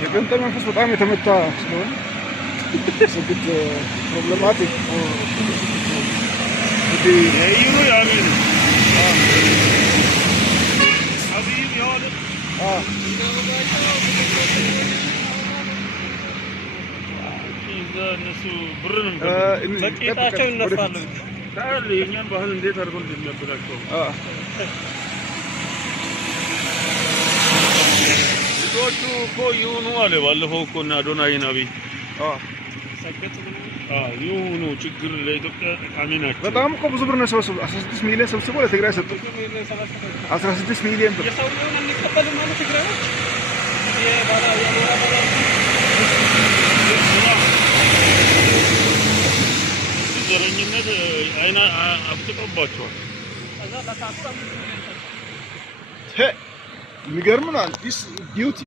የጴንጤ መንፈስ በጣም የተመታ ስለሆነ ስግት ፕሮብሌማቲክ ይሩ ያሚን አብይም ያወለ እነሱ ብርንም በቂጣቸው ይነፋሉ። ታዲያ የእኛን ባህል እንዴት አድርገው እንደሚያበላቸው ልጆቹ እኮ ይሁኑ አለ ባለፈው እኮ እና አዶናይን አብይ ይሁኑ ችግር ለኢትዮጵያ ጠቃሚ ናቸው። በጣም እኮ ብዙ ብር ነው ሰብስበው 16 ሚሊዮን ሰብስበው ለትግራይ ሰጡ። 16 ሚሊዮን ብር የሰውየውን የሚቀበል ማለት ትግራዮች ዘረኝነት አይና አፍጥጦባቸዋል። የሚገርም ነው። አዲስ ቢዩቲ